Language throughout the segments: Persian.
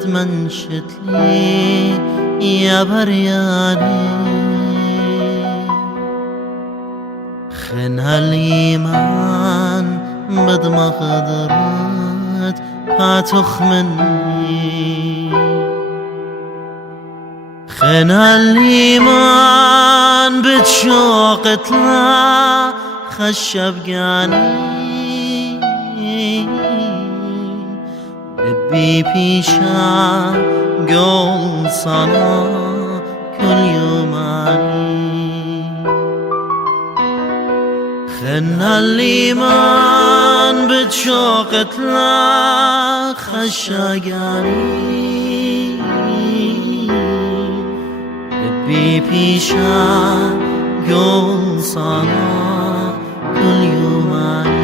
قد منشت لي يا برياني خن هالإيمان بدمغ قدرت فاتخ مني خن هالإيمان بتشوق تلا خشب قاني لبي بيشا قول صنا كل يوماني خن هالإيمان بتشوق تلا خشقاني لبي بيشا قول صنا كل يوماني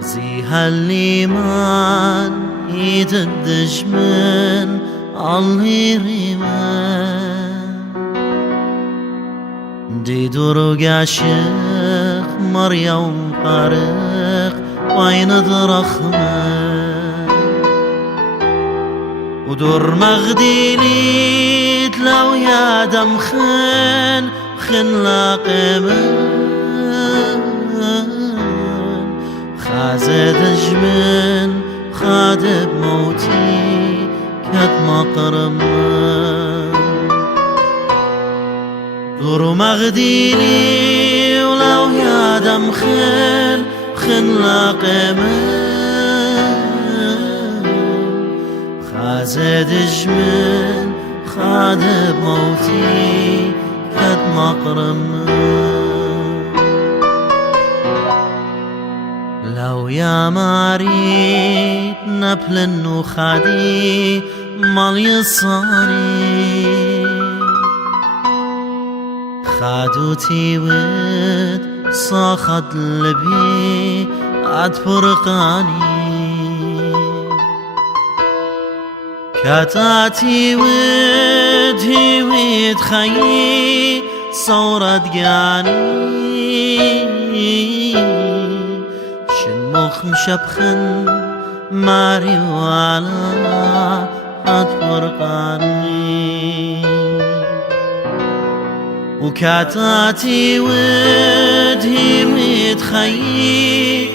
زي هالإيمان يتدش من الله ريمان دي دروق عشق مريم فارق وين درخمة ودور مغديلي لو يا دم خن لاقمن خازد جمن خادب موتي كت مقرمن دور مغديلي ولو يا دم خن لاقمن خازد جمن خادب موتي كت مقرمن لو يا ماريت نبلن وخادي مال يصاني خادوتي ود صاخد لبي عد فرقاني كاتاتي ود هي خيي صورت قاني شمخ مشبخن ماري وعلا عد فرقاني وكاتاتي ود هي متخيي